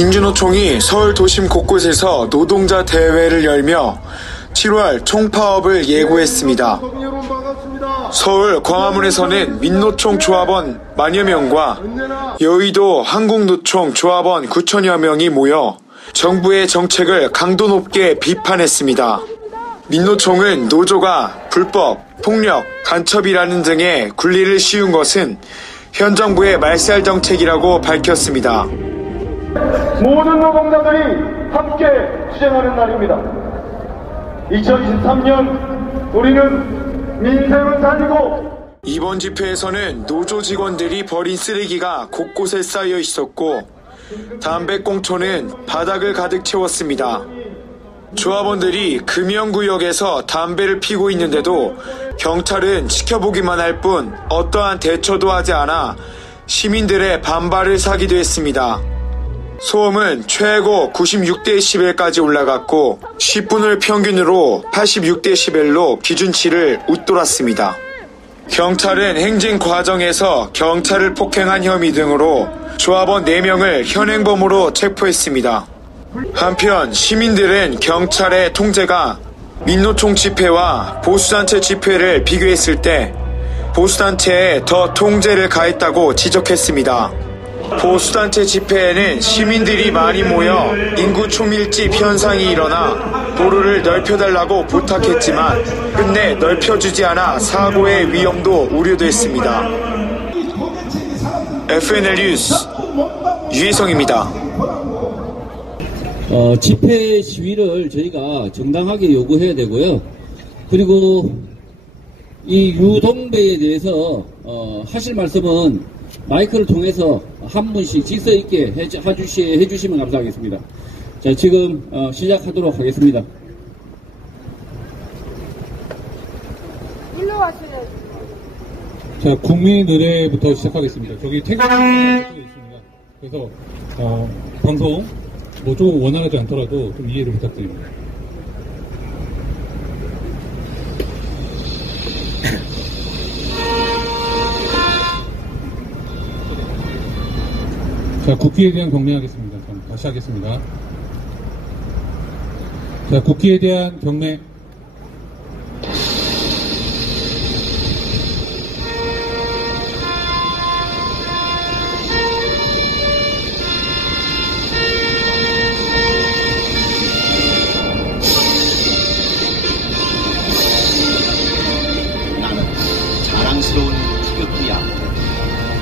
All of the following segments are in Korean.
민주노총이 서울 도심 곳곳에서 노동자 대회를 열며 7월 총파업을 예고했습니다. 서울 광화문에서는 민노총 조합원 만여 명과 여의도 한국노총 조합원 9천여 명이 모여 정부의 정책을 강도 높게 비판했습니다. 민노총은 노조가 불법, 폭력, 간첩이라는 등의 굴리를 씌운 것은 현 정부의 말살 정책이라고 밝혔습니다. 모든 노동자들이 함께 투쟁하는 날입니다. 2023년 우리는 민생을 살리고. 이번 집회에서는 노조 직원들이 버린 쓰레기가 곳곳에 쌓여 있었고 담배꽁초는 바닥을 가득 채웠습니다. 조합원들이 금연구역에서 담배를 피고 있는데도 경찰은 지켜보기만 할 뿐 어떠한 대처도 하지 않아 시민들의 반발을 사기도 했습니다. 소음은 최고 96dB까지 올라갔고 10분을 평균으로 86dB로 기준치를 웃돌았습니다. 경찰은 행진 과정에서 경찰을 폭행한 혐의 등으로 조합원 4명을 현행범으로 체포했습니다. 한편 시민들은 경찰의 통제가 민노총 집회와 보수단체 집회를 비교했을 때 보수단체에 더 통제를 가했다고 지적했습니다. 보수단체 집회에는 시민들이 많이 모여 인구 초밀집 현상이 일어나 도로를 넓혀달라고 부탁했지만 끝내 넓혀주지 않아 사고의 위험도 우려됐습니다. FNL 뉴스 유희성입니다. 집회 시위를 저희가 정당하게 요구해야 되고요. 그리고 이 유동배에 대해서 하실 말씀은 마이크를 통해서 한 분씩 질서 있게 해주시면 감사하겠습니다. 자, 지금 시작하도록 하겠습니다. 일로 와셔야지. 자, 국민 의례부터 시작하겠습니다. 저기 태극기 있습니다. 그래서 방송 조금 원활하지 않더라도 좀 이해를 부탁드립니다. 자, 국기에 대한 경례하겠습니다. 다시 하겠습니다. 자, 국기에 대한 경례. 나는 자랑스러운 태극기야.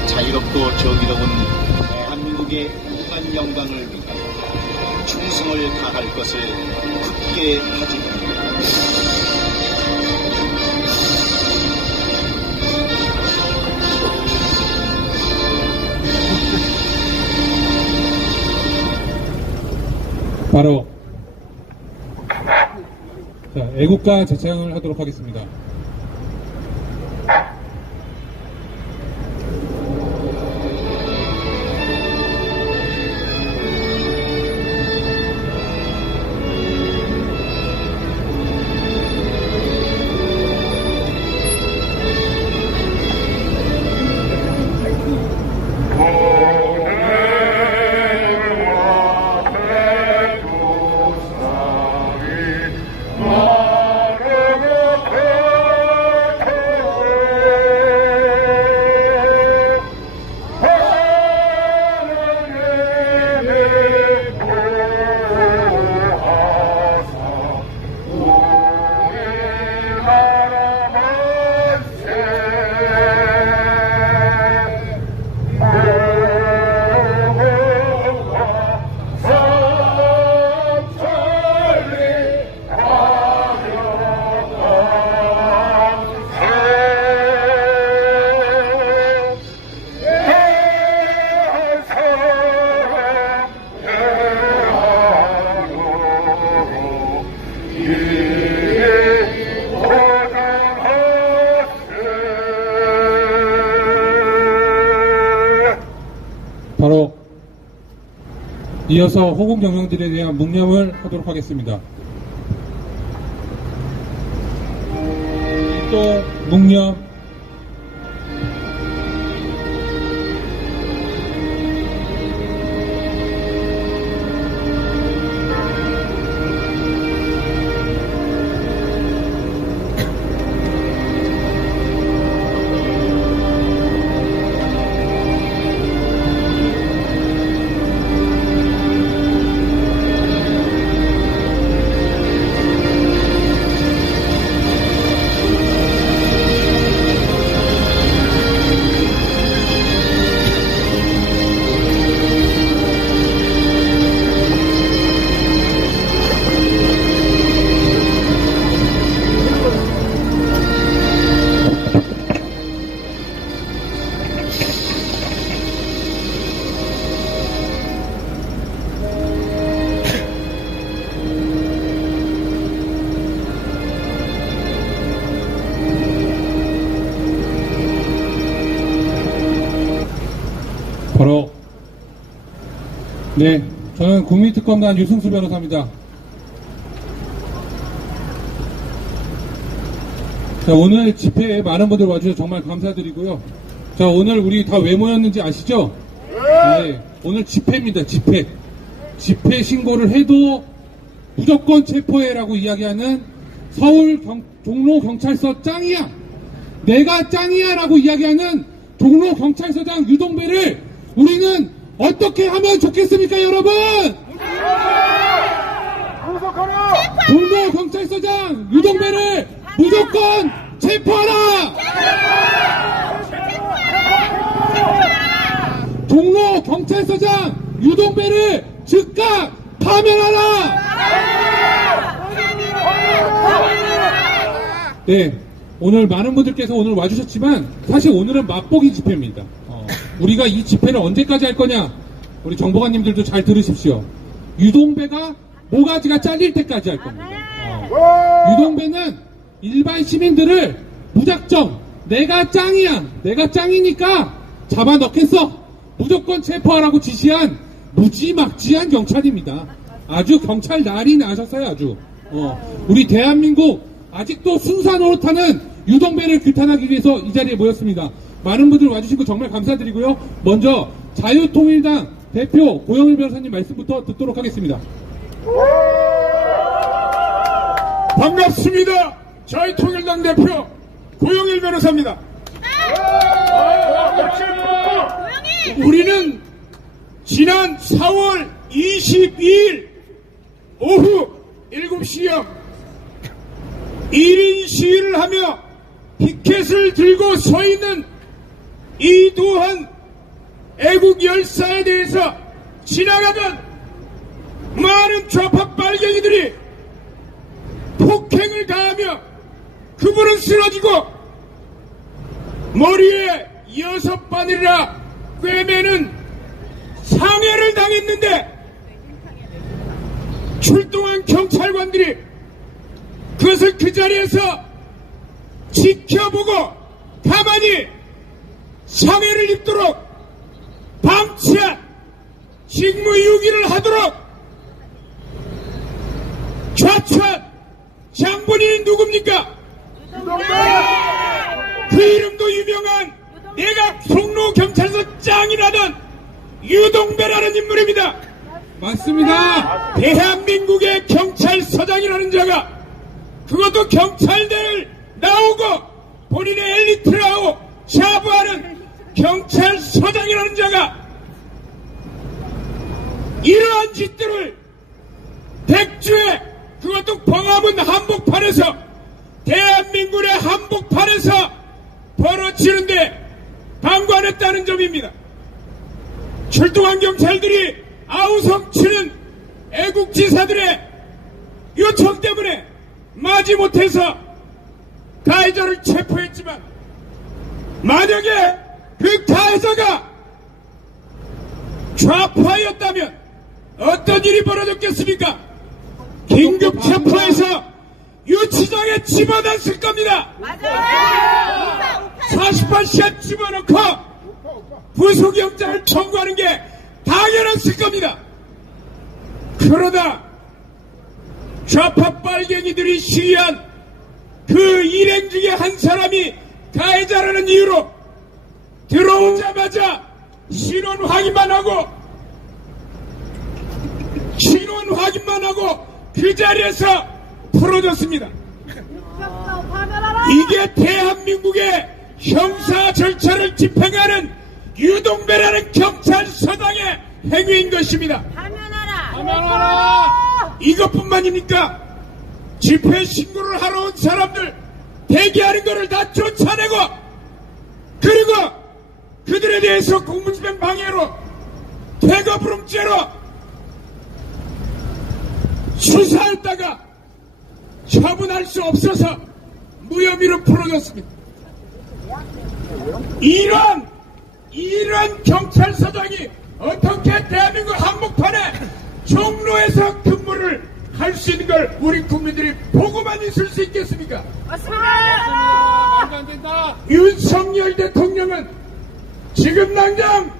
자유롭고 정의로운 대한민국의 무한 영광을 위하여 충성을 다할 것을 굳게 다짐합니다. 바로 자, 애국가 제창을 하도록 하겠습니다. 바로 이어서 호국 영령들에 대한 묵념을 하도록 하겠습니다. 또 묵념. 네, 저는 국민특검단 유승수 변호사입니다. 자, 오늘 집회에 많은 분들 와주셔서 정말 감사드리고요. 자, 오늘 우리 다 왜 모였는지 아시죠? 네, 오늘 집회입니다. 집회. 집회 신고를 해도 무조건 체포해라고 이야기하는 서울 종로경찰서 짱이야, 내가 짱이야 라고 이야기하는 종로경찰서장 유동배를 우리는 어떻게 하면 좋겠습니까, 여러분? 종로경찰서장 유동배를 무조건 체포하라! 종로경찰서장 유동배를 즉각 파면하라! 네, 오늘 많은 분들께서 오늘 와주셨지만 사실 오늘은 맛보기 집회입니다. 우리가 이 집회를 언제까지 할 거냐? 우리 정보관님들도 잘 들으십시오. 유동배가 모가지가 잘릴 때까지 할 겁니다. 유동배는 일반 시민들을 무작정 내가 짱이야, 내가 짱이니까 잡아넣겠어, 무조건 체포하라고 지시한 무지막지한 경찰입니다. 아주 경찰 날이 나셨어요. 아주 우리 대한민국 아직도 순사 노릇하는 유동배를 규탄하기 위해서 이 자리에 모였습니다. 많은 분들 와주시고 정말 감사드리고요. 먼저 자유통일당 대표 고영일 변호사님 말씀부터 듣도록 하겠습니다. 반갑습니다. 자유통일당 대표 고영일 변호사입니다. 우리는 지난 4월 22일 오후 7시경 1인 시위를 하며 피켓을 들고 서 있는 이두한 애국 열사에 대해서 지나가던 많은 좌파 빨갱이들이 폭행을 가하며 그분은 쓰러지고 머리에 6바늘이나 꿰매는 상해를 당했는데 출동한 경찰관들이 그것을 그 자리에서 지켜보고 가만히 상해를 입도록 방치한 직무유기를 하도록 좌초한 장본인이 누굽니까? 그 이름도 유명한 내가 종로경찰서 짱이라던 유동배라는 인물입니다. 맞습니다. 대한민국의 경찰서장이라는 자가, 그것도 경찰대를 나오고 본인의 엘리트를 하고 자부하는 경찰서장이라는 자가 이러한 짓들을 백주에, 그것도 광화문 한복판에서, 대한민국의 한복판에서 벌어지는데 방관했다는 점입니다. 출동한 경찰들이 아우성치는 애국지사들의 요청 때문에 마지못해서 가해자를 체포했지만, 만약에 그 가해자가 좌파였다면 어떤 일이 벌어졌겠습니까? 긴급 체포해서 유치장에 집어넣었을 겁니다. 맞아요. 48시간 집어넣고 구속영장을 청구하는 게 당연했을 겁니다. 그러다 좌파 빨갱이들이 시위한 그 일행 중에 한 사람이 가해자라는 이유로 들어오자마자 신원 확인만 하고 그 자리에서 풀어졌습니다. 이게 대한민국의 형사 절차를 집행하는 유동배라는 경찰서장의 행위인 것입니다. 파면하라! 이것뿐만입니까? 집회 신고를 하러 온 사람들 대기하는 것을 다 쫓아내고, 그리고 그들에 대해서 공무집행 방해로, 퇴거부름죄로 수사했다가 처분할 수 없어서 무혐의로 풀어졌습니다. 이런 경찰서장이 어떻게 대한민국 한복판에 종로에서 근무를 할 수 있는 걸 우리 국민들이 보고만 있을 수 있겠습니까? 맞습니다. 윤석열 대통령은 지금 당장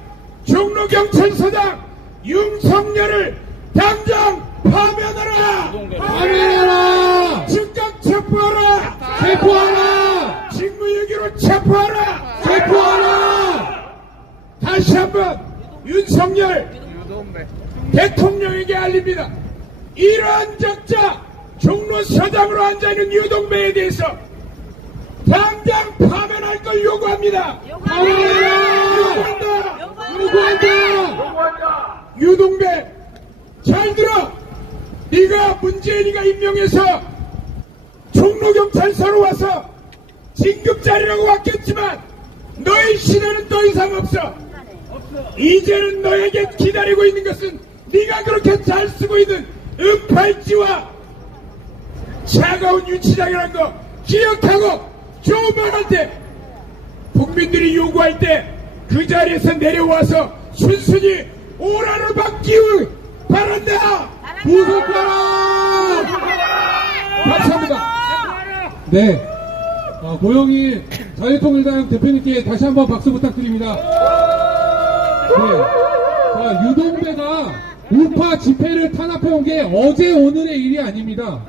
종로경찰서장 윤석열을 당장 파면하라! 파면하라! 즉각 체포하라! 체포하라! 직무유기로 체포하라! 체포하라! 다시 한번 윤석열 대통령에게 알립니다. 이러한 적자 종로서장으로 앉아있는 유동배에 대해서 당장 파면할 걸 요구합니다. 요구한다. 유동배 잘 들어. 네가 문재인이가 임명해서 종로경찰서로 와서 진급자리라고 왔겠지만 너의 시대는 더 이상 없어. 이제는 너에게 기다리고 있는 것은 네가 그렇게 잘 쓰고 있는 은팔찌와 차가운 유치장이라는 거 기억하고 조만할 때 국민들이 요구할 때 그 자리에서 내려와서 순순히 오라를 받기를 바란다. 무섭다. 감사합니다. 네. 고영희 자유통일당 대표님께 다시 한번 박수 부탁드립니다. 네. 자, 유동배가 우파 집회를 탄압해온 게 어제 오늘의 일이 아닙니다.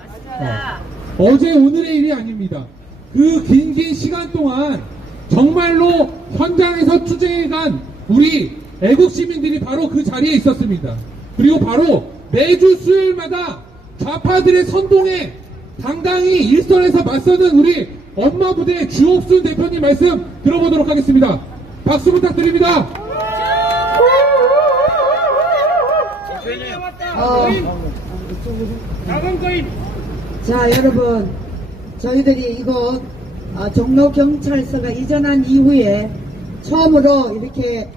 어제 오늘의 일이 아닙니다. 그 긴 시간 동안 정말로 현장에서 투쟁해간 우리 애국시민들이 바로 그 자리에 있었습니다. 그리고 바로 매주 수요일마다 좌파들의 선동에 당당히 일선에서 맞서는 우리 엄마 부대 주옥순 대표님 말씀 들어보도록 하겠습니다. 박수 부탁드립니다. 자, 여러분, 저희들이 이곳 종로경찰서가 이전한 이후에 처음으로 이렇게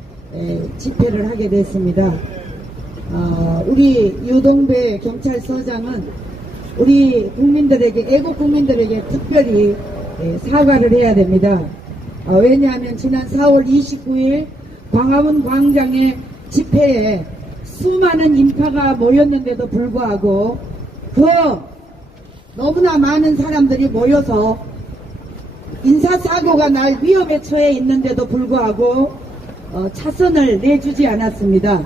집회를 하게 됐습니다. 우리 유동배 경찰서장은 우리 국민들에게, 애국 국민들에게 특별히 사과를 해야 됩니다. 왜냐하면 지난 4월 29일 광화문 광장의 집회에 수많은 인파가 모였는데도 불구하고 그 너무나 많은 사람들이 모여서 인사사고가 날 위험에 처해 있는데도 불구하고 차선을 내주지 않았습니다.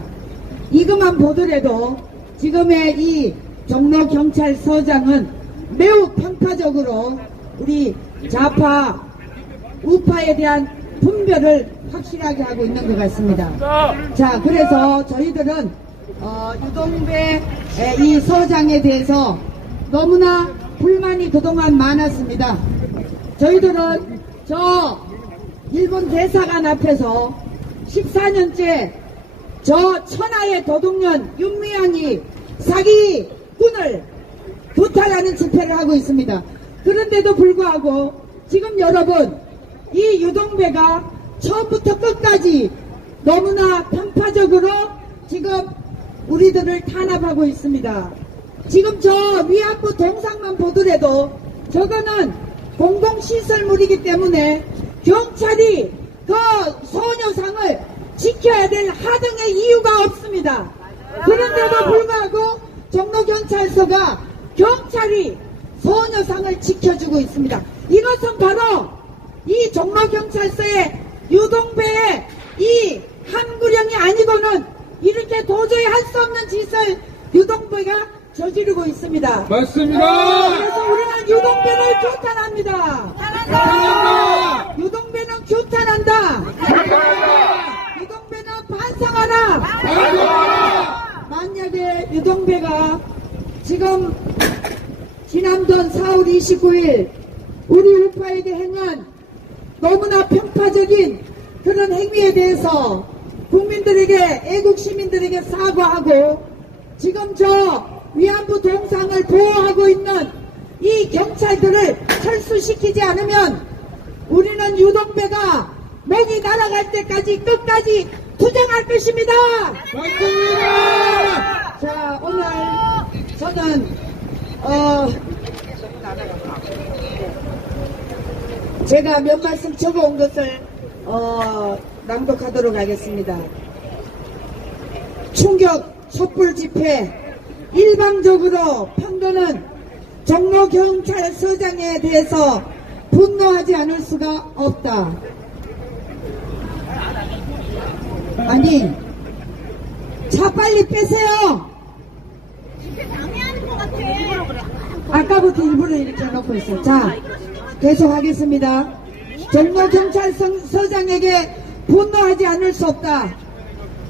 이것만 보더라도 지금의 이 종로경찰서장은 매우 편파적으로 우리 좌파, 우파에 대한 분별을 확실하게 하고 있는 것 같습니다. 자, 그래서 저희들은 유동배 이 서장에 대해서 너무나 불만이 그동안 많았습니다. 저희들은 저 일본 대사관 앞에서 14년째 저 천하의 도둑년 윤미향이 사기꾼을 구타하는 집회를 하고 있습니다. 그런데도 불구하고 지금 여러분 이 유동배가 처음부터 끝까지 너무나 편파적으로 지금 우리들을 탄압하고 있습니다. 지금 저 위안부 동상만 보더라도 저거는 공공시설물이기 때문에 경찰이 그 소녀상을 지켜야 될 하등의 이유가 없습니다. 그런데도 불구하고 종로경찰서가 경찰이 소녀상을 지켜주고 있습니다. 이것은 바로 이 종로경찰서의 유동배의 이 한구령이 아니고는 이렇게 도저히 할 수 없는 짓을 유동배가 저지르고 있습니다. 맞습니다. 그래서 우리는 유동배를 규탄합니다. 규탄한다. 유동배는 규탄한다. 유동배는 반성하라. 만약에 유동배가 지금 지난번 4월 29일 우리 우파에게 행한 너무나 편파적인 그런 행위에 대해서 국민들에게, 애국 시민들에게 사과하고 지금 저 위안부 동상을 보호하고 있는 이 경찰들을 철수시키지 않으면 우리는 유동배가 목이 날아갈 때까지 끝까지 투쟁할 것입니다. 맞습니다. 자, 오늘 저는 제가 몇 말씀 적어온 것을 낭독하도록 하겠습니다. 충격 촛불 집회 일방적으로 평론은 종로경찰서장에 대해서 분노하지 않을 수가 없다. 아니 차 빨리 빼세요. 아까부터 일부러 이렇게 놓고 있어요. 자, 계속하겠습니다. 종로경찰서장에게 분노하지 않을 수 없다.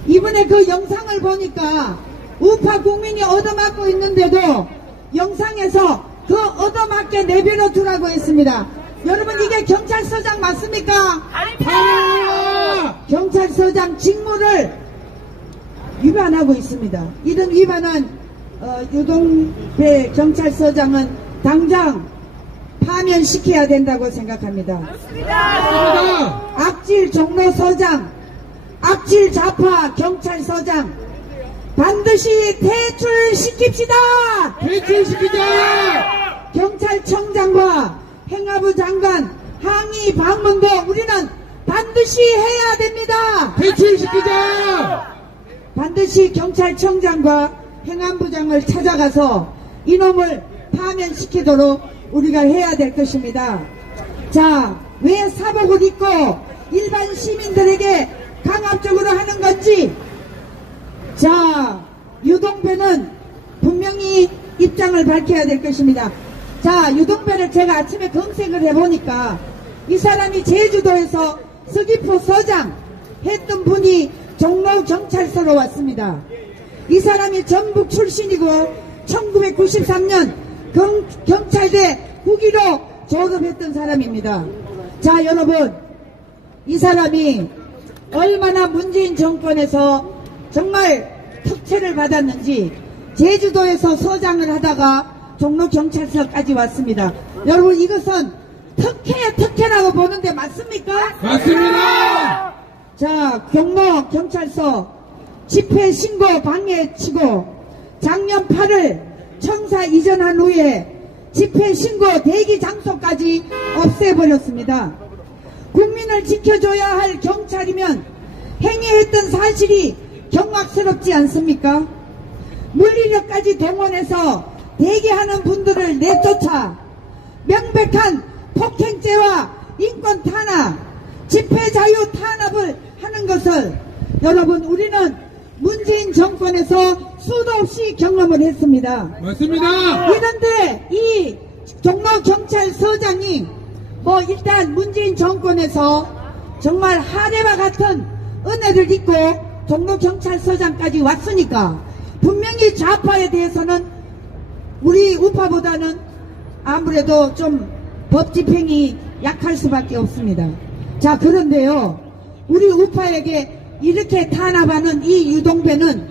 이번에 그 영상을 보니까 우파 국민이 얻어맞고 있는데도 영상에서 그 얻어맞게 내버려 두라고 했습니다. 여러분, 이게 경찰서장 맞습니까? 아닙니다. 경찰서장 직무를 위반하고 있습니다. 이런 위반한 유동배 경찰서장은 당장 파면시켜야 된다고 생각합니다. 맞습니다. 악질 종로서장, 악질 좌파 경찰서장 반드시 퇴출시킵시다. 퇴출시키자. 경찰청장과 행안부 장관 항의 방문도 우리는 반드시 해야 됩니다. 퇴출시키자. 반드시 경찰청장과 행안부장을 찾아가서 이놈을 파면시키도록 우리가 해야 될 것입니다. 자, 왜 사복을 입고 일반 시민들에게 강압적으로 하는 건지, 자, 유동배는 분명히 입장을 밝혀야 될 것입니다. 자, 유동배를 제가 아침에 검색을 해보니까 이 사람이 제주도에서 서귀포 서장 했던 분이 종로경찰서로 왔습니다. 이 사람이 전북 출신이고 1993년 경찰대 후기로 졸업했던 사람입니다. 자, 여러분, 이 사람이 얼마나 문재인 정권에서 정말 특채를 받았는지 제주도에서 서장을 하다가 종로경찰서까지 왔습니다. 여러분, 이것은 특혜라고 보는데 맞습니까? 맞습니다. 자, 종로경찰서 집회 신고 방해치고 작년 8월 청사 이전한 후에 집회 신고 대기 장소까지 없애버렸습니다. 국민을 지켜줘야 할 경찰이면 행위했던 사실이 경악스럽지 않습니까? 물리력까지 동원해서 대기하는 분들을 내쫓아 명백한 폭행죄와 인권 탄압, 집회 자유 탄압을 하는 것을 여러분, 우리는 문재인 정권에서 수도 없이 경험을 했습니다. 맞습니다. 그런데 이 종로경찰서장이 일단 문재인 정권에서 정말 하늘과 같은 은혜를 입고 종로경찰서장까지 왔으니까 분명히 좌파에 대해서는 우리 우파보다는 아무래도 좀 법집행이 약할 수밖에 없습니다. 자, 그런데요, 우리 우파에게 이렇게 탄압하는 이 유동배는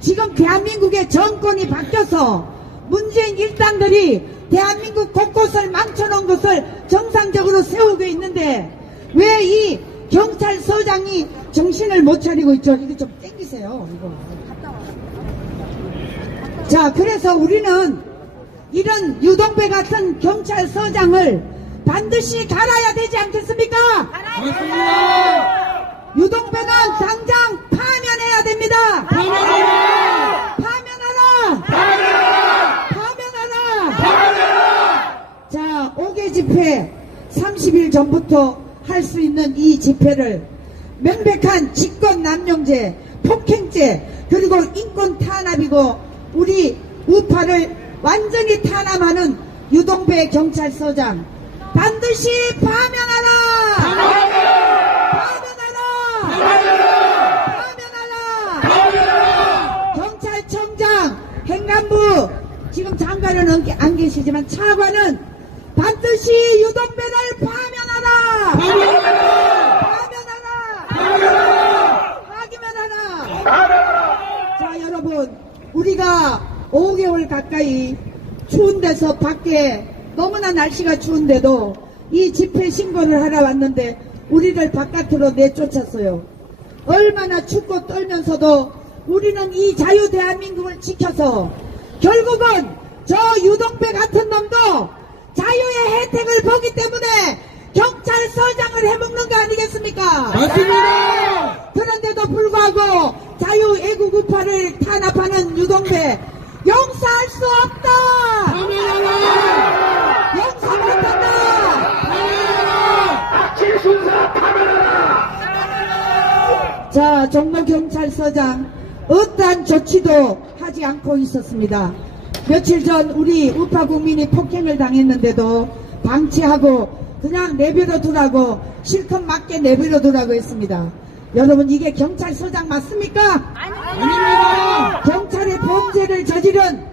지금 대한민국의 정권이 바뀌어서 문재인 일당들이 대한민국 곳곳을 망쳐놓은 것을 정상적으로 세우고 있는데 왜 이 경찰서장이 정신을 못 차리고 있죠? 이거 좀 땡기세요, 이거. 자, 그래서 우리는 이런 유동배 같은 경찰서장을 반드시 갈아야 되지 않겠습니까? 맞습니다. 유동배는 당장 파면해야 됩니다. 파면하라! 자, 5개 집회 30일 전부터 할 수 있는 이 집회를 명백한 직권남용죄, 폭행죄, 그리고 인권 탄압이고 우리 우파를 완전히 탄압하는 유동배 경찰서장 반드시 파면하라! 경찰청장, 행안부 지금 장관은 안 계시지만 차관은 반드시 유동배를 파면하라! 자, 여러분, 우리가 5개월 가까이 추운 데서 밖에 너무나 날씨가 추운데도 이 집회 신고를 하러 왔는데 우리를 바깥으로 내쫓았어요. 얼마나 춥고 떨면서도 우리는 이 자유 대한민국을 지켜서 결국은 저 유동배 같은 놈도 자유의 혜택을 보기 때문에 경찰서장을 해먹는 거 아니겠습니까? 맞습니다. 그런데도 불구하고 자유 애국 우파를 탄압하는 유동배 용서할 수 없다. 용서 못한다. 악질 순사 파면하라. 자, 종로경찰서장 어떠한 조치도 하지 않고 있었습니다. 며칠 전 우리 우파 국민이 폭행을 당했는데도 방치하고 그냥 내버려 두라고, 실컷 맞게 내버려 두라고 했습니다. 여러분, 이게 경찰서장 맞습니까? 아닙니다. 경찰의 범죄를 저지른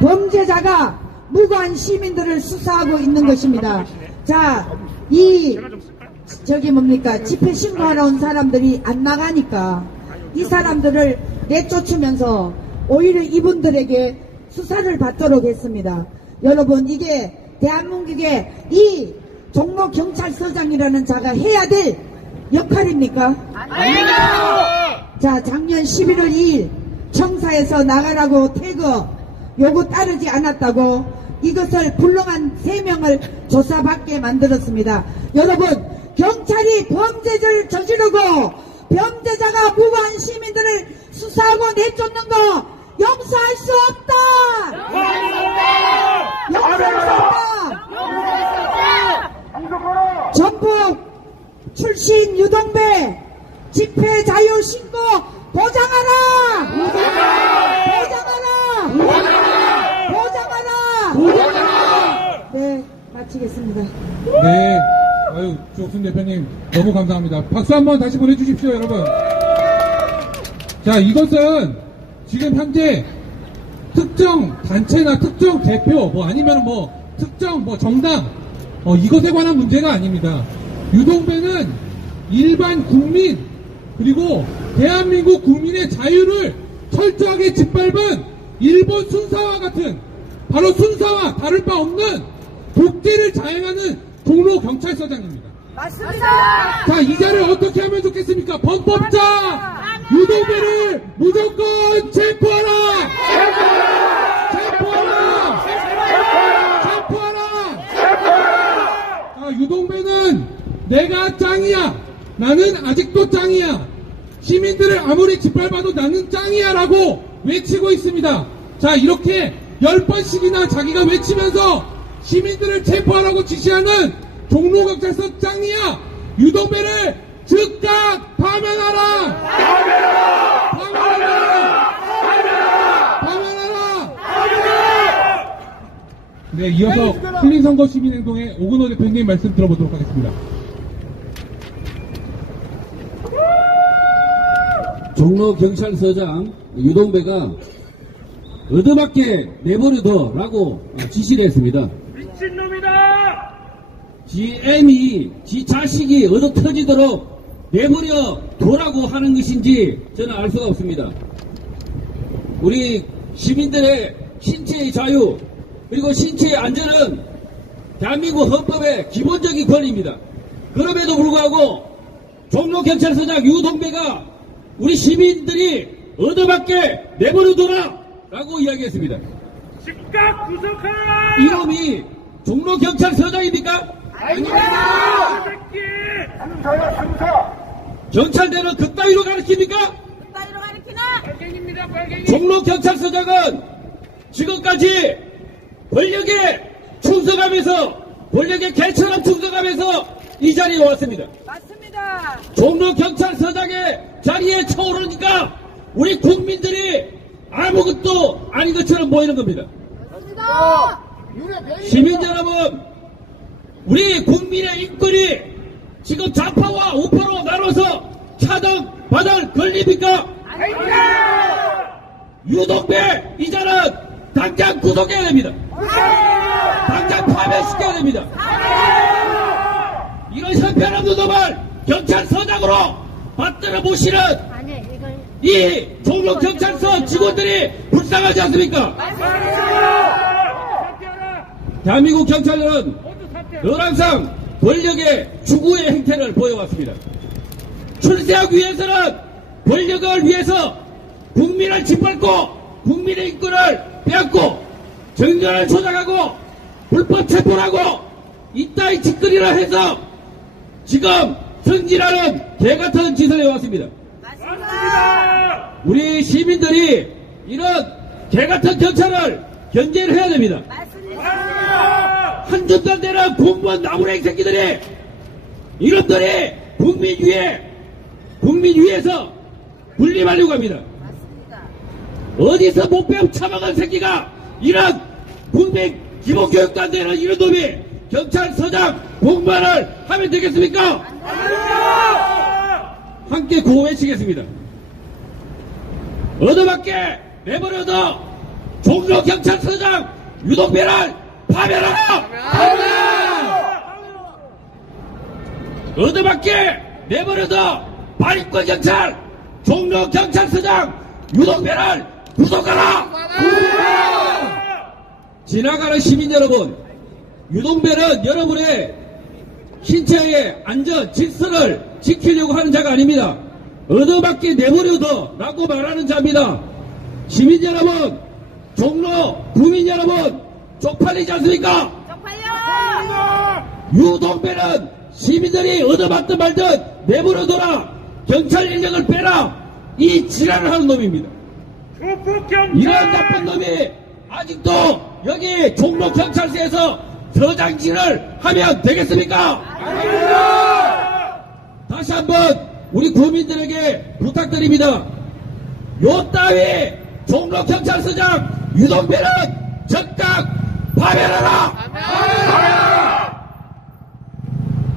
범죄자가 무고한 시민들을 수사하고 있는 것입니다. 자, 집회 신고하러 온 사람들이 안 나가니까 이 사람들을 내쫓으면서 오히려 이분들에게 수사를 받도록 했습니다. 여러분, 이게 대한민국의 이 종로경찰서장이라는 자가 해야 될 역할입니까? 아닙니다. 자, 작년 11월 2일 청사에서 나가라고 태그 요구 따르지 않았다고 이것을 불능한 3명을 조사받게 만들었습니다. 여러분, 경찰이 범죄를 저지르고 범죄자가 무고한 시민들을 수사하고 내쫓는 거 용서할 수 없다! 용서할 수 없다! 전북 출신 유동배 집회 자유 신고 보장하라! 보장하라! 네, 마치겠습니다. 네. 아유, 조옥순 대표님, 너무 감사합니다. 박수 한번 다시 보내주십시오, 여러분. 자, 이것은 지금 현재 특정 단체나 특정 대표, 아니면 특정 정당, 이것에 관한 문제가 아닙니다. 유동배는 일반 국민, 그리고 대한민국 국민의 자유를 철저하게 짓밟은 일본 순사와 같은, 바로 순사와 다를 바 없는 독재를 자행하는 종로경찰서장입니다. 맞습니다. 자, 이 자를 어떻게 하면 좋겠습니까? 범법자 유동배를 무조건 체포하라! 자, 유동배는 내가 짱이야, 나는 아직도 짱이야, 시민들을 아무리 짓밟아도 나는 짱이야 라고 외치고 있습니다. 자, 이렇게 10번씩이나 자기가 외치면서 시민들을 체포하라고 지시하는 종로경찰서 짱이야 유동배를 즉각 파면하라! 네, 이어서 풀린선거 시민행동의 오근호 대표님 말씀 들어보도록 하겠습니다. 종로경찰서장 유동배가 얻어맞게 내버려둬라고 지시를 했습니다. 미친놈이다! 지 애미, 지 자식이 얻어 터지도록 내버려 둬라고 하는 것인지 저는 알 수가 없습니다. 우리 시민들의 신체의 자유, 그리고 신체의 안전은 대한민국 헌법의 기본적인 권리입니다. 그럼에도 불구하고 종로경찰서장 유동배가 우리 시민들이 얻어맞게 내버려둬라 라고 이야기했습니다. 즉각 구속하라! 이놈이 종로경찰서장입니까? 아닙니다. 승사야, 승사! 경찰대는 그따위로 가르칩니까? 그따위로 가르치나? 빨갱입니다, 빨갱이. 종로경찰서장은 지금까지 권력에 충성하면서, 권력의 개처럼 충성하면서 이 자리에 왔습니다. 맞습니다. 종로경찰서장의 자리에 쳐오르니까 우리 국민들이 아무것도 아닌 것처럼 보이는 겁니다. 맞습니다. 시민 여러분, 우리 국민의 인권이 지금 좌파와 우파로 나눠서 차등 바닥 걸립니까? 아닙니다. 유동배 이자는 당장 구속해야 됩니다. 당장 파면시켜야 됩니다. 이런 형편없는 놈을 경찰서장으로 받들어 모시는 이 종로경찰서 직원들이 불쌍하지 않습니까? 대한민국 경찰은 늘 항상 권력의 추구의 행태를 보여왔습니다. 출세하기 위해서는 권력을 위해서 국민을 짓밟고 국민의 인권을 빼앗고 정전을 조작하고 불법 체포를 하고 이따위 짓거리를 해서 지금 승진하는 개같은 짓을 해왔습니다. 맞습니다. 우리 시민들이 이런 개같은 경찰을 견제를 해야 됩니다. 맞습니다. 한 줌도 안 되는 공무원 나무랭이 새끼들이 이놈들이 국민 위해서 군림하려고 합니다. 어디서 못 배움 처먹은 새끼가 이런 국민 기본교육도 안 되는 이런 놈이 경찰서장 공무원을 하면 되겠습니까? 함께 구호 외치겠습니다. 얻어맞게 내버려둬 종로 경찰서장 유동배를 파면하라! 얻어맞게 내버려둬 반입권 경찰 종로 경찰서장 유동배를 구속하라! 지나가는 시민 여러분, 유동배는 여러분의 신체의 안전, 질서를 지키려고 하는 자가 아닙니다. 얻어맞게 내버려둬 라고 말하는 자입니다. 시민 여러분, 종로 구민 여러분, 쪽팔리지 않습니까? 유동배는 시민들이 얻어맞든 말든 내버려둬라, 경찰 인력을 빼라, 이 지랄을 하는 놈입니다. 이런 나쁜 놈이 아직도 여기 종로 경찰서에서 서장질을 하면 되겠습니까? 다시 한번 우리 국민들에게 부탁드립니다. 요 따위 종로 경찰서장 유동배는 즉각 파면하라!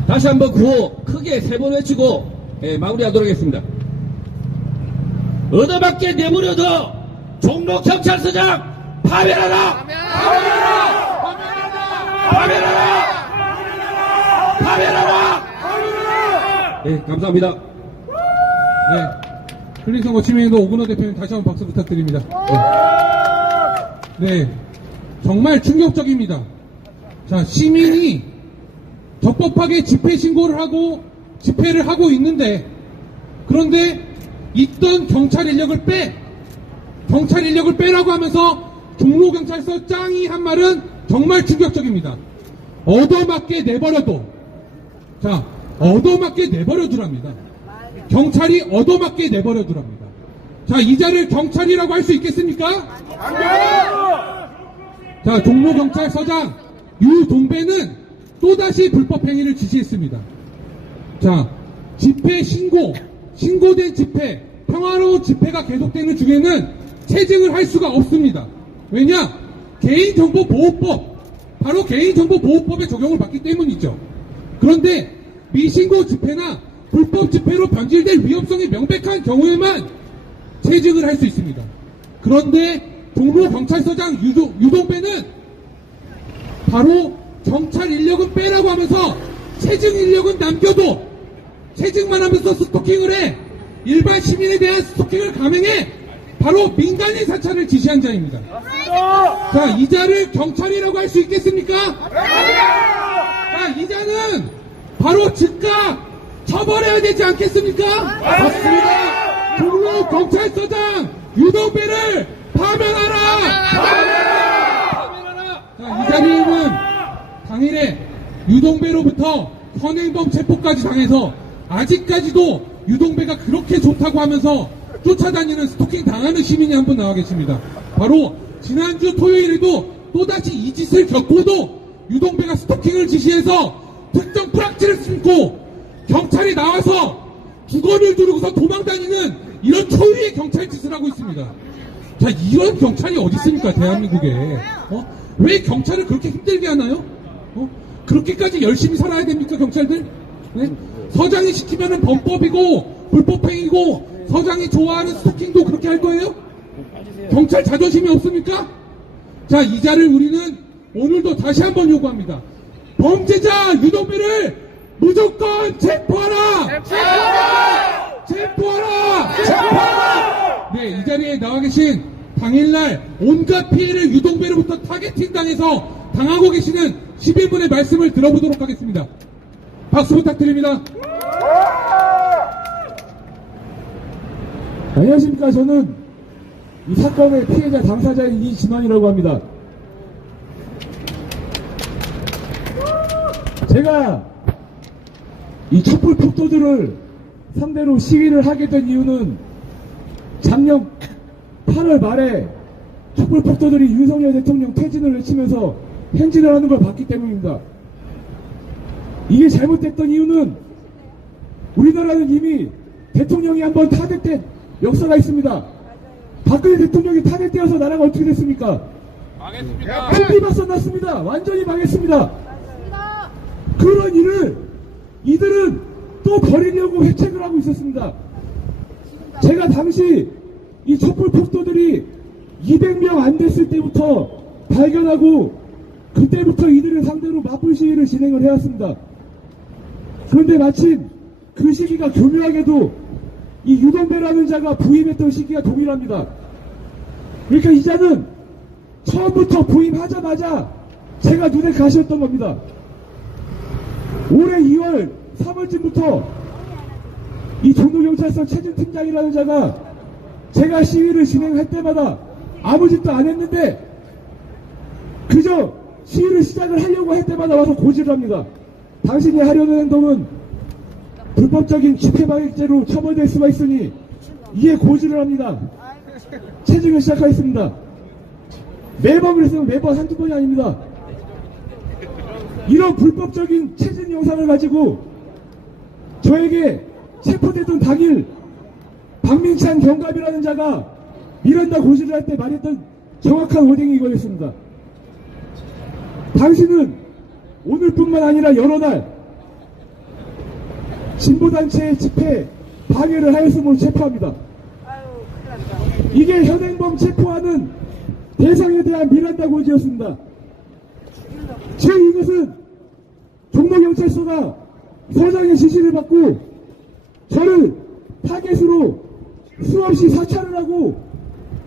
다시 한번 구호 크게 3번 외치고 마무리하도록 하겠습니다. 얻어맞게 내버려둬 종로 경찰서장 파면하라! 파면하라! 네, 감사합니다. 네. 흘림선거 치매인도 오근호 대표님 다시 한번 박수 부탁드립니다. 네. 정말 충격적입니다. 자, 시민이 적법하게 집회 신고를 하고 집회를 하고 있는데, 그런데 있던 경찰 인력을 빼라고 하면서 종로경찰서 짱이 한 말은 정말 충격적입니다. 얻어맞게 내버려둬. 자, 얻어맞게 내버려두랍니다. 경찰이 얻어맞게 내버려두랍니다. 자, 이 자를 경찰이라고 할 수 있겠습니까? 자, 종로경찰서장 유동배는 또다시 불법행위를 지시했습니다. 자, 집회 신고된 집회, 평화로운 집회가 계속되는 중에는 체증을 할 수가 없습니다. 왜냐? 개인정보보호법, 바로 개인정보보호법의 적용을 받기 때문이죠. 그런데 미신고 집회나 불법 집회로 변질될 위험성이 명백한 경우에만 체증을 할 수 있습니다. 그런데 종로경찰서장 유동배는 바로 경찰 인력은 빼라고 하면서 체증 인력은 남겨도 체증만 하면서 스토킹을 해. 일반 시민에 대한 스토킹을 감행해. 바로 민간인 사찰을 지시한 자입니다. 자, 이 자를 경찰이라고 할 수 있겠습니까? 자, 이 자는 바로 즉각 처벌해야 되지 않겠습니까? 맞습니다. 종로 경찰서장 유동배를 파면하라! 자, 이 자리에는 당일에 유동배로부터 현행범 체포까지 당해서 아직까지도 유동배가 그렇게 좋다고 하면서 쫓아다니는 스토킹 당하는 시민이 한 분 나와 계십니다. 바로 지난주 토요일에도 또다시 이 짓을 겪고도 유동배가 스토킹을 지시해서 특정 프락지를 숨고 경찰이 나와서 주거를 두르고서 도망다니는 이런 초유의 경찰 짓을 하고 있습니다. 자, 이런 경찰이 어디 있습니까, 대한민국에? 왜 경찰을 그렇게 힘들게 하나요? 그렇게까지 열심히 살아야 됩니까, 경찰들? 네? 서장이 시키면은 범법이고 불법행위고 서장이 좋아하는 스토킹도 그렇게 할 거예요? 경찰 자존심이 없습니까? 자, 이 자를 우리는 오늘도 다시 한번 요구합니다. 범죄자 유동배를 무조건 체포하라! 체포하라! 네, 이 자리에 나와 계신 당일날 온갖 피해를 유동배로부터 타겟팅 당해서 당하고 계시는 11분의 말씀을 들어보도록 하겠습니다. 박수 부탁드립니다. 안녕하십니까. 저는 이 사건의 피해자 당사자인 이진원이라고 합니다. 제가 이 촛불 폭도들을 상대로 시위를 하게 된 이유는 작년 8월 말에 촛불 폭도들이 윤석열 대통령 퇴진을 외치면서 행진을 하는 걸 봤기 때문입니다. 이게 잘못됐던 이유는 우리나라는 이미 대통령이 한번 역사가 있습니다. 박근혜 대통령이 탄핵되어서 나라가 어떻게 됐습니까? 망했습니다. 콤비박산 났습니다. 완전히 망했습니다. 그런 일을 이들은 또 벌이려고 회책을 하고 있었습니다. 제가 당시 이 촛불 폭도들이 200명 안 됐을 때부터 발견하고 그때부터 이들을 상대로 맞불 시위를 진행을 해왔습니다. 그런데 마침 그 시기가 교묘하게도 이 유동배라는 자가 부임했던 시기가 동일합니다. 그러니까 이 자는 처음부터 부임하자마자 제가 눈에 가시였던 겁니다. 올해 2월 3월쯤부터 이 종로경찰서 최진팀장이라는 자가 제가 시위를 진행할 때마다 아무 짓도 안 했는데 그저 시위를 시작을 하려고 할 때마다 와서 고지를 합니다. 당신이 하려는 행동은 불법적인 집회방해죄로 처벌될 수가 있으니 이에 고지를 합니다. 체증을 시작하겠습니다. 매번 그랬으면 매번 한두 번이 아닙니다. 이런 불법적인 체증 영상을 가지고 저에게 체포되던 당일 박민찬 경감이라는 자가 미란다 고지를 할 때 말했던 정확한 워딩이 이거였습니다. 당신은 오늘뿐만 아니라 여러 날 진보단체의 집회 방해를 하였음으로 체포합니다. 이게 현행범 체포하는 대상에 대한 미란다 고지였습니다. 즉 이것은 종로경찰서가 서장의 지시를 받고 저를 타겟으로 수없이 사찰을 하고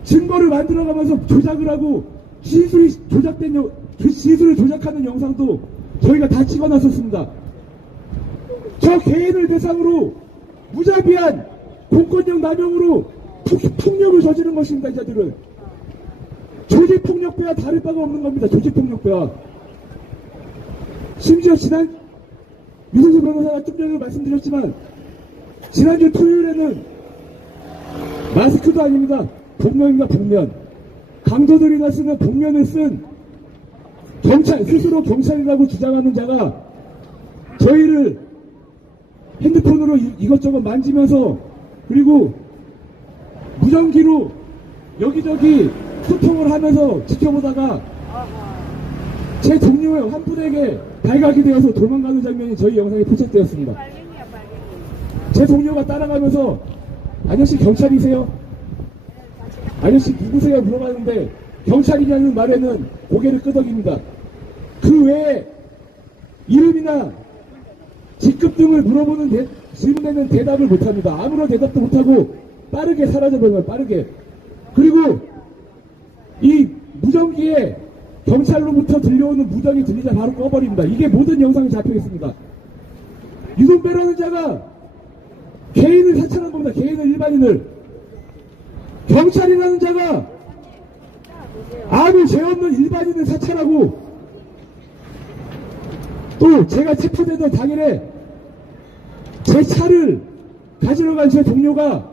증거를 만들어가면서 조작을 하고 시술이 조작된 시술을 조작하는 영상도 저희가 다 찍어놨었습니다. 저 개인을 대상으로 무자비한 공권력 남용으로 폭력을 저지른 것입니다. 이 자들은 조직폭력배와 다를 바가 없는 겁니다. 조직폭력배와. 심지어 지난 유승수 변호사가 좀 전에 말씀드렸지만 지난주 토요일에는 마스크도 아닙니다. 복면입니다. 복면. 강도들이나 쓰는 복면을 쓴 경찰, 스스로 경찰이라고 주장하는 자가 저희를 핸드폰으로 이것저것 만지면서 그리고 무전기로 여기저기 소통을 하면서 지켜보다가 제 동료 한 분에게 발각이 되어서 도망가는 장면이 저희 영상에 포착되었습니다. 제 동료가 따라가면서 아저씨 경찰이세요? 아저씨 누구세요? 물어봤는데 경찰이냐는 말에는 고개를 끄덕입니다. 그 외에 이름이나 직급 등을 물어보는 질문에는 대답을 못합니다. 아무런 대답도 못하고 빠르게 사라져버려요. 빠르게. 그리고 이 무전기에 경찰로부터 들려오는 무전이 들리자 바로 꺼버립니다. 이게 모든 영상에 잡혀있습니다. 유동배라는 자가 개인을 사찰한 겁니다. 개인을, 일반인을. 경찰이라는 자가 아무 죄 없는 일반인을 사찰하고 또 제가 체포되던 당일에 제 차를 가지러 간 제 동료가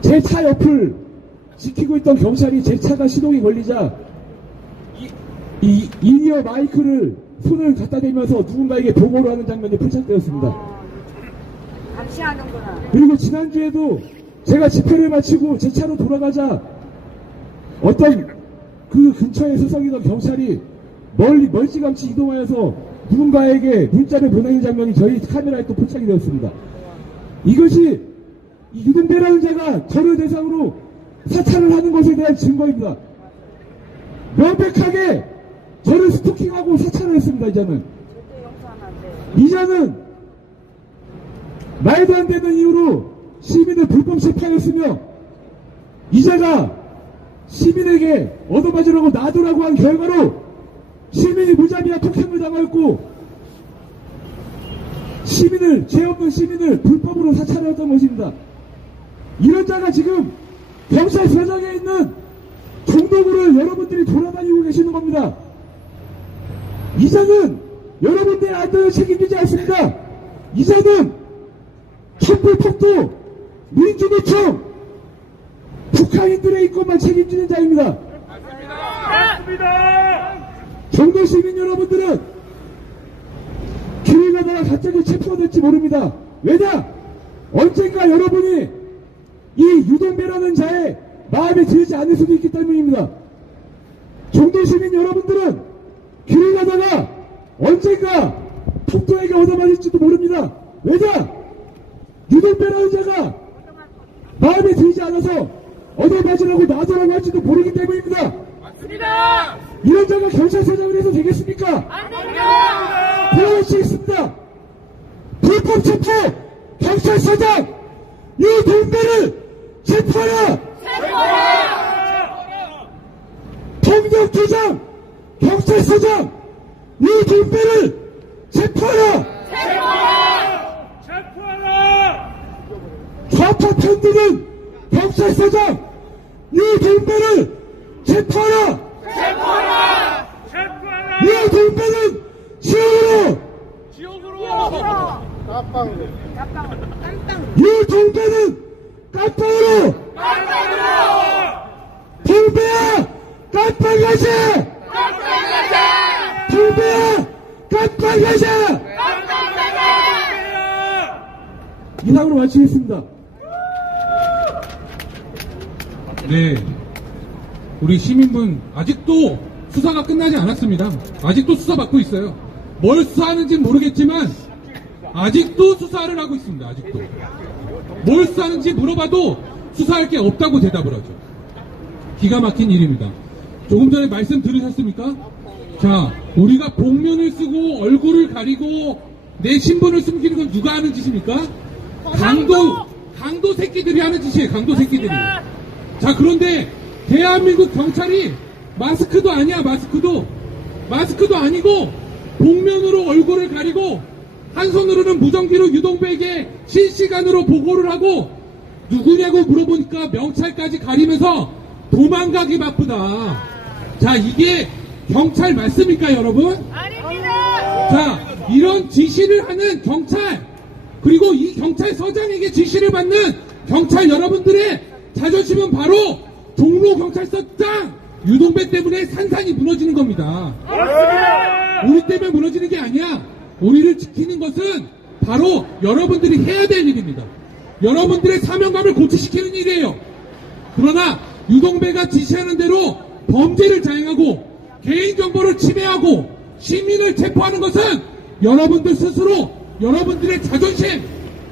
제 차 옆을 지키고 있던 경찰이 제 차가 시동이 걸리자 이어 마이크를 손을 갖다 대면서 누군가에게 보고를 하는 장면이 포착되었습니다. 감시하는구나. 그리고 지난주에도 제가 집회를 마치고 제 차로 돌아가자 어떤 그 근처에 서성이던 경찰이 멀찌감치 이동하여서 누군가에게 문자를 보내는 장면이 저희 카메라에 또 포착이 되었습니다. 이것이 유동배라는 자가 저를 대상으로 사찰을 하는 것에 대한 증거입니다. 명백하게 저를 스토킹하고 사찰을 했습니다. 이자는 말도 안 되는 이유로 시민을 불법 체포하였으며 이자가 시민에게 얻어맞으라고 놔두라고 한 결과로 시민이 무자비한 폭행을 당하였고 죄 없는 시민을 불법으로 사찰했던 것입니다. 이런 자가 지금 경찰서장에 있는 종로구를 여러분들이 돌아다니고 계시는 겁니다. 이자는 여러분들의 안전을 책임지지 않습니다. 이자는 촛불폭도, 민주노총, 북한인들의 인권만 책임지는 자입니다. 종로 시민 여러분들은 길을 가다가 갑자기 체포가 될지 모릅니다. 왜냐? 언젠가 여러분이 이 유동배라는 자의 마음에 들지 않을 수도 있기 때문입니다. 종도시민 여러분들은 길을 가다가 언젠가 폭도에게 얻어맞을지도 모릅니다. 왜냐? 유동배라는 자가 마음에 들지 않아서 얻어맞으라고 놔두라고 할지도 모르기 때문입니다. 맞습니다. 이런 자가 경찰서장을 해서 되겠습니까? 안 됩니다. 돌아가시겠습니다. 불법 체포 경찰서장 유동배를 체포하라! 폭력주장 경찰서장 유동배를 체포하라! 좌파 편드는 경찰서장 유동배를 체포하라! 유동배는 지옥으로! 유동배는 깜빵으로! 동배야! 깜빵 가자! 동배야! 깜빵 가자! 이상으로 마치겠습니다. 네. 우리 시민분, 아직도 수사가 끝나지 않았습니다. 아직도 수사받고 있어요. 뭘 수사하는지는 모르겠지만, 아직도 수사를 하고 있습니다. 아직도. 뭘 수사하는지 물어봐도 수사할 게 없다고 대답을 하죠. 기가 막힌 일입니다. 조금 전에 말씀 들으셨습니까? 자, 우리가 복면을 쓰고 얼굴을 가리고 내 신분을 숨기는 건 누가 하는 짓입니까? 강도 새끼들이 하는 짓이에요. 강도 새끼들이. 자, 그런데 대한민국 경찰이 마스크도 아니야. 마스크도 아니고 복면으로 얼굴을 가리고 한 손으로는 무전기로 유동배에게 실시간으로 보고를 하고 누구냐고 물어보니까 명찰까지 가리면서 도망가기 바쁘다. 자, 이게 경찰 맞습니까, 여러분? 아닙니다. 자, 이런 지시를 하는 경찰, 그리고 이 경찰서장에게 지시를 받는 경찰 여러분들의 자존심은 바로 종로경찰서장 유동배 때문에 산산이 무너지는 겁니다. 우리 때문에 무너지는 게 아니야. 우리를 지키는 것은 바로 여러분들이 해야 될 일입니다. 여러분들의 사명감을 고취시키는 일이에요. 그러나 유동배가 지시하는 대로 범죄를 자행하고 개인정보를 침해하고 시민을 체포하는 것은 여러분들 스스로 여러분들의 자존심,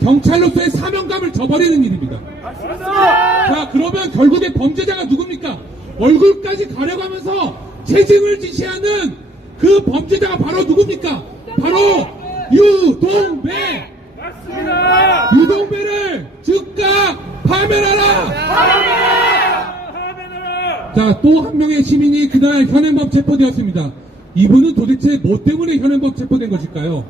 경찰로서의 사명감을 저버리는 일입니다. 자, 그러면 결국에 범죄자가 누굽니까? 얼굴까지 가려가면서 체증을 지시하는 그 범죄자가 바로 누굽니까? 바로 유동배! 맞습니다. 유동배를 즉각 파면하라! 자, 또 한 명의 시민이 그날 현행범 체포되었습니다. 이분은 도대체 뭐 때문에 현행범 체포된 것일까요?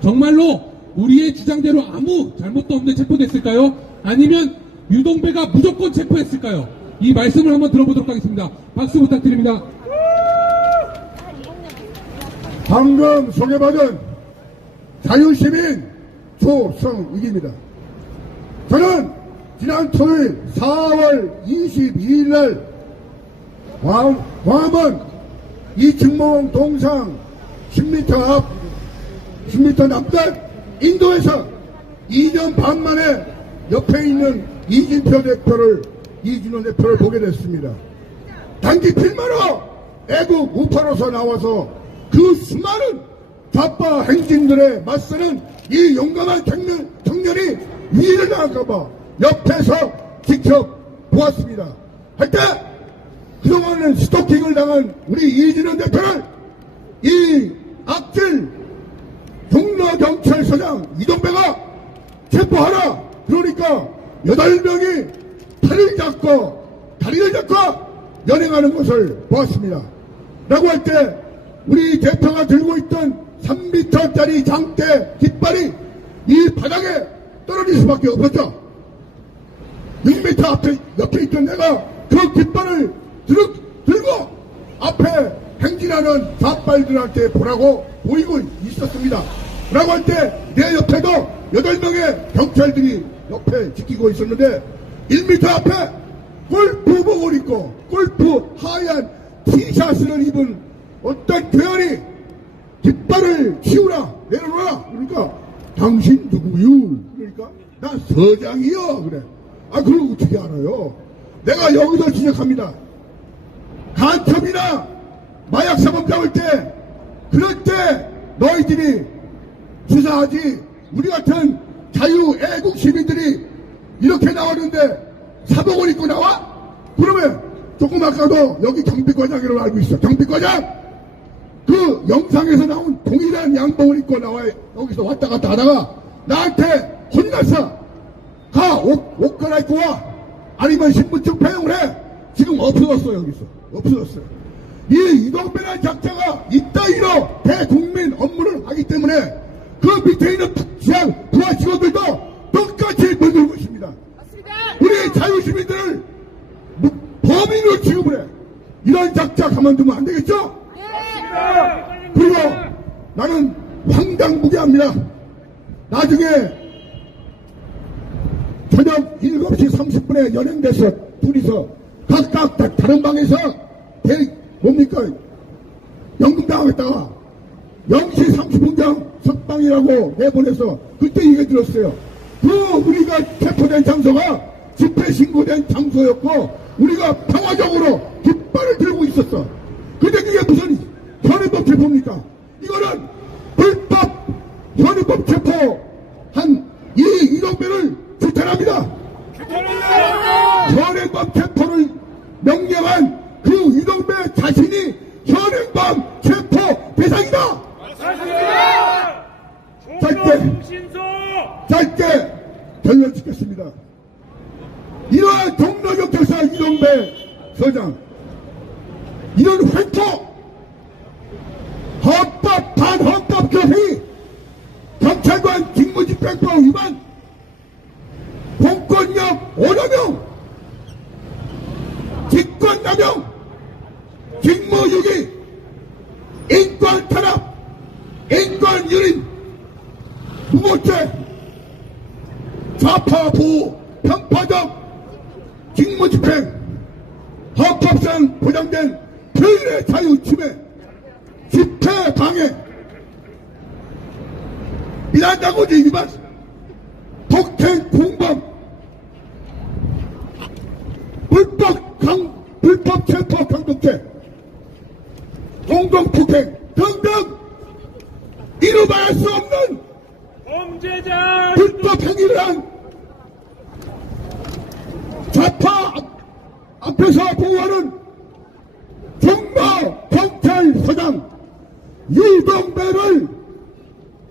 정말로 우리의 주장대로 아무 잘못도 없는데 체포됐을까요? 아니면 유동배가 무조건 체포했을까요? 이 말씀을 한번 들어보도록 하겠습니다. 박수 부탁드립니다. 방금 소개받은 자유시민 조성익입니다. 저는 지난 토요일 4월 22일 날 광화문 이충봉 동상 10m 앞 10m 남단 인도에서 2년 반 만에 옆에 있는 이준호 대표를 보게 됐습니다. 단기 필마로 애국 우파로서 나와서 그 수많은 좌파 행진들에 맞서는 이 용감한 청년이 위를 나갈까봐 옆에서 지켜보았습니다. 할 때 그동안은 스토킹을 당한 우리 이진원 대표를 이 악질 종로경찰서장 유동배가 체포하라. 그러니까 8명이 팔을 잡고 다리를 잡고 연행하는 것을 보았습니다. 라고 할 때 우리 대표가 들고 있던 3m짜리 장대 깃발이 이 바닥에 떨어질 수밖에 없었죠. 6m 옆에 있던 내가 그 깃발을 들고 앞에 행진하는 좌빨들한테 보라고 보이고 있었습니다. 라고 할 때 내 옆에도 8명의 경찰들이 옆에 지키고 있었는데 1m 앞에 골프복을 입고 골프 하얀 티셔츠를 입은 어떤 괴한이 깃발을 치우라 내려놓으라. 그러니까 당신 누구유? 그러니까 나 서장이요. 그래. 그걸 어떻게 알아요? 내가 여기서 지적합니다. 간첩이나 마약 사범 잡을 때, 그럴 때 너희들이 수사하지. 우리 같은 자유 애국 시민들이 이렇게 나오는데 사복을 입고 나와? 그러면 조금 아까도 여기 경비과장이라고 알고 있어. 경비과장! 그 영상에서 나온 동일한 양복을 입고 나와 여기서 왔다 갔다 하다가 나한테 혼났어. 가! 옷 갈아입고 와! 아니면 신분증 배용을 해! 지금 없어졌어 여기서. 없어졌어요. 이 이동배라는 작자가 이따위로 대국민 업무를 하기 때문에 그 밑에 있는 부하 직원들도 똑같이 물들고 있습니다. 우리 자유시민들을 범인으로 취급을 해. 이런 작자 가만두면 안 되겠죠? 그리고 나는 황당무계합니다. 나중에 저녁 7시 30분에 연행돼서 둘이서 각각 다른 방에서 뭡니까? 연금당하겠다가 0시 30분경 석방이라고 내보내서 그때 얘기 들었어요. 우리가 체포된 장소가 집회 신고된 장소였고 우리가 평화적으로 깃발을 들고 있었어. 근데 그게 무슨 현행법 체포입니까? 이거는 불법 현행법 체포한 이 이동배를 규탄합니다. 현행법 체포를 명령한 그 이동배 자신이 현행법 체포 대상이다. 짧게 결론 짓겠습니다. 이러한 종로경찰서 이동배 서장, 이런 횡포, 헌법 반헌법 결의, 경찰관 직무집행법 위반, 공권력 오남용, 직권남용, 직무유기, 인권 탄압, 인권 유린, 무고죄, 좌파 보호, 편파적 직무집행, 헌법상 보장된 표현의 자유 침해, 집회 방해, 일한다고지 위반, 폭행 공범, 불법 체포 강독죄, 공동폭행 등등 이루 말할 수 없는 범죄자 불법 행위를 한 좌파 앞에서 보호하는 종로 경찰서장 유동배를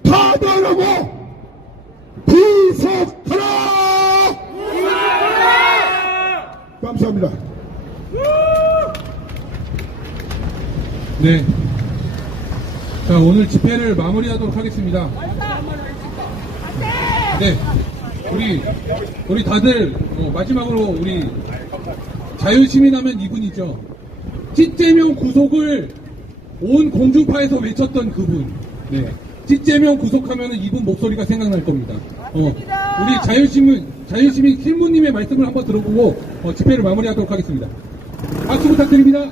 파면하고 구속하라! 감사합니다. 네. 자, 오늘 집회를 마무리하도록 하겠습니다. 네. 우리 다들, 마지막으로 우리 자유시민하면 이분이죠. 찌제명 구속을 온 공중파에서 외쳤던 그분. 네. 찌제명 구속하면은 이분 목소리가 생각날 겁니다. 우리 자유시민 실무님의 말씀을 한번 들어보고, 집회를 마무리하도록 하겠습니다. 박수 부탁드립니다.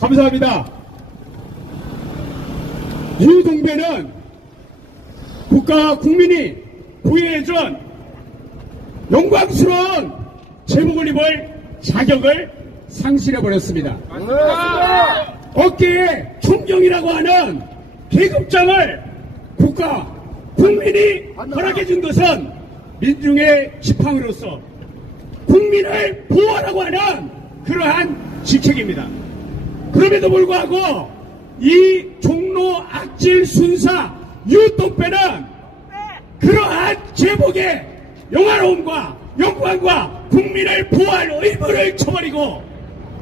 감사합니다. 유동배는 국가와 국민이 부여해준 영광스러운 제복을 입을 자격을 상실해버렸습니다. 어깨에 총경이라고 하는 계급장을 국가, 국민이 허락해준 것은 민중의 지팡이로서 국민을 보호하라고 하는 그러한 직책입니다. 그럼에도 불구하고 이 종로 악질 순사 유동배는 그러한 제복의 영화로움과 영광과 국민을 보호할 의무를 저버리고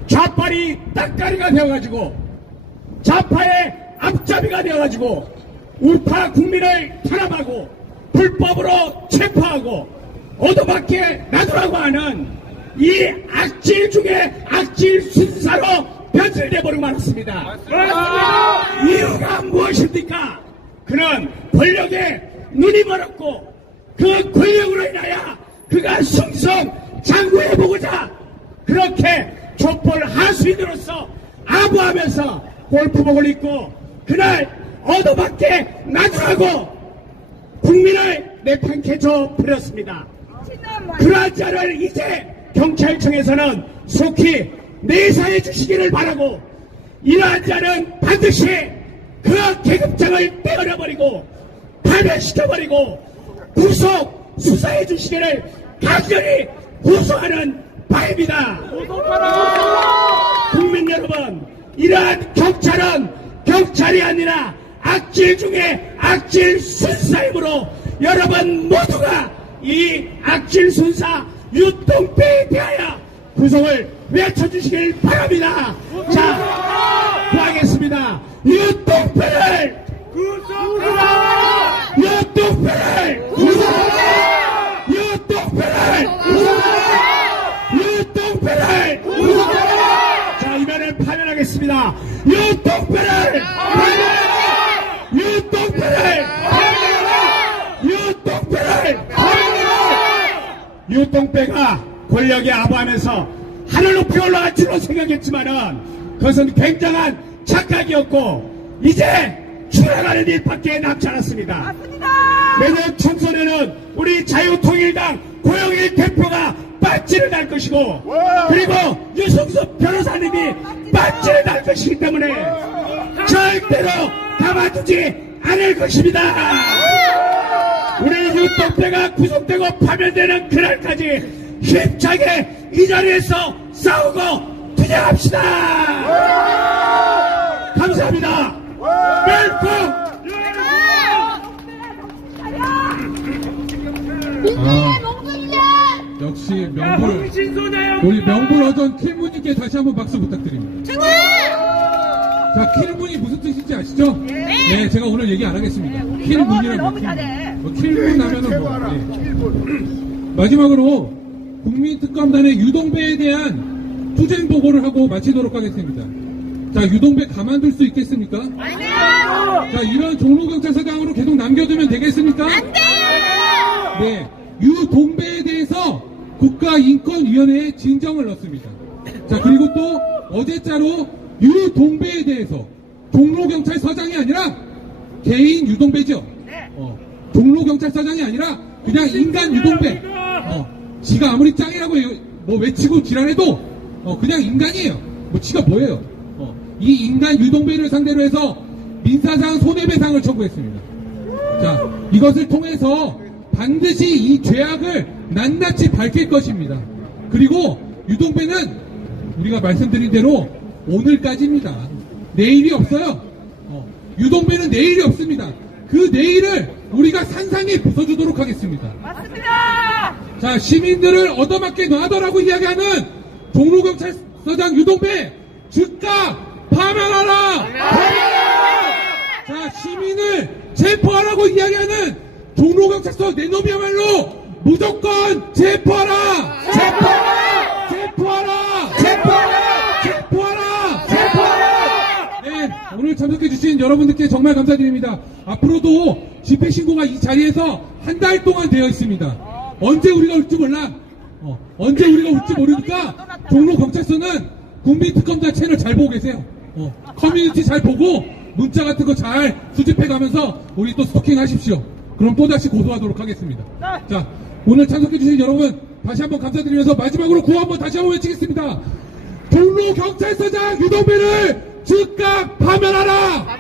좌빨이 딱가리가 되어가지고 좌파의 앞잡이가 되어가지고 우파 국민을 탄압하고 불법으로 체포하고 얻어맞게 놔두라고 하는 이 악질 중에 악질 순사로 변질돼버리고 말았습니다. 이유가 무엇입니까? 그는 권력에 눈이 멀었고 그 권력으로 인하여 그가 승승장구해보고자 그렇게 촛불 하수인으로서 아부하면서 골프복을 입고 그날 얻어맞게 놔두라고 국민을 내팽개 쳐 버렸습니다. 그러한 자를 이제 경찰청에서는 속히 내사해 주시기를 바라고, 이러한 자는 반드시 그 계급장을 떼어내버리고 파면시켜버리고 구속 수사해 주시기를 강렬히 호소하는 바입니다. 국민 여러분, 이러한 경찰은 경찰이 아니라 악질 중에 악질 순사이므로 여러분 모두가 이 악질 순사 유통배에 대하여 구속을 외쳐주시길 바랍니다. 자, 구하겠습니다. 유통배를 구속하라! 유통배를 구속하라! 유통배를 구속하라! 유통배를 구속하라! 자, 이번엔 파면하겠습니다. 유통배를 파면하라! 유통배를 파면하라! 유통배를 파면하라! 유통배가 권력에 아부하면서 하늘 높이 올라갈 줄로 생각했지만은 그것은 굉장한 착각이었고 이제 추락하는 일밖에 남지 않았습니다. 내년 총선에는 우리 자유통일당 고영일 대표가 빠지를 달 것이고 그리고 유승수 변호사님이 빠지를 달 것이기 때문에 절대로 가만두지 않을 것입니다. 우리 유통배가 구속되고 파면되는 그날까지 힘차게 이 자리에서 싸우고 투쟁합시다. 감사합니다. 역시 명불, 우리 명불 어전 킬문님께 다시 한번 박수 부탁드립니다. 자, 킬문이 무슨 뜻인지 아시죠? 네, 제가 오늘 얘기 안 하겠습니다. 킬문이라면 킬문 하면은 마지막으로 국민특검단의 유동배에 대한 투쟁 보고를 하고 마치도록 하겠습니다. 자, 유동배 가만둘 수 있겠습니까? 안 돼요! 자, 이런 종로경찰서장으로 계속 남겨두면 되겠습니까? 안 돼요! 네, 유동배에 대해서 국가인권위원회에 진정을 넣습니다. 자, 그리고 또 어제자로 유동배에 대해서 종로경찰서장이 아니라 개인 유동배죠. 종로경찰서장이 아니라 그냥 인간 유동배. 지가 아무리 짱이라고 뭐 외치고 지랄해도 그냥 인간이에요. 뭐 지가 뭐예요? 이 인간 유동배를 상대로 해서 민사상 손해배상을 청구했습니다. 자, 이것을 통해서 반드시 이 죄악을 낱낱이 밝힐 것입니다. 그리고 유동배는 우리가 말씀드린 대로 오늘까지입니다. 내일이 없어요. 유동배는 내일이 없습니다. 그 내일을 우리가 산산히 부숴주도록 하겠습니다. 맞습니다. 자, 시민들을 얻어맞게 놔둬라고 이야기하는 종로경찰서장 유동배 즉각 파면하라! 자, 시민을 체포하라고 이야기하는 종로경찰서 내놈이야말로 무조건 체포하라! 체포하라! 체포하라! 체포하라! 체포하라! 체포하라! 네, 오늘 참석해주신 여러분들께 정말 감사드립니다. 앞으로도 집회신고가 이 자리에서 한 달 동안 되어 있습니다. 언제 우리가 올지 몰라. 언제 우리가 올지 모르니까 종로경찰서는 국민특검단 채널 잘 보고 계세요. 커뮤니티 잘 보고 문자 같은 거 잘 수집해 가면서 우리 또 스토킹 하십시오. 그럼 또다시 고소하도록 하겠습니다. 자, 오늘 참석해주신 여러분 다시 한번 감사드리면서 마지막으로 구호 한번 다시 한번 외치겠습니다. 종로경찰서장 유동배를 즉각 파면하라!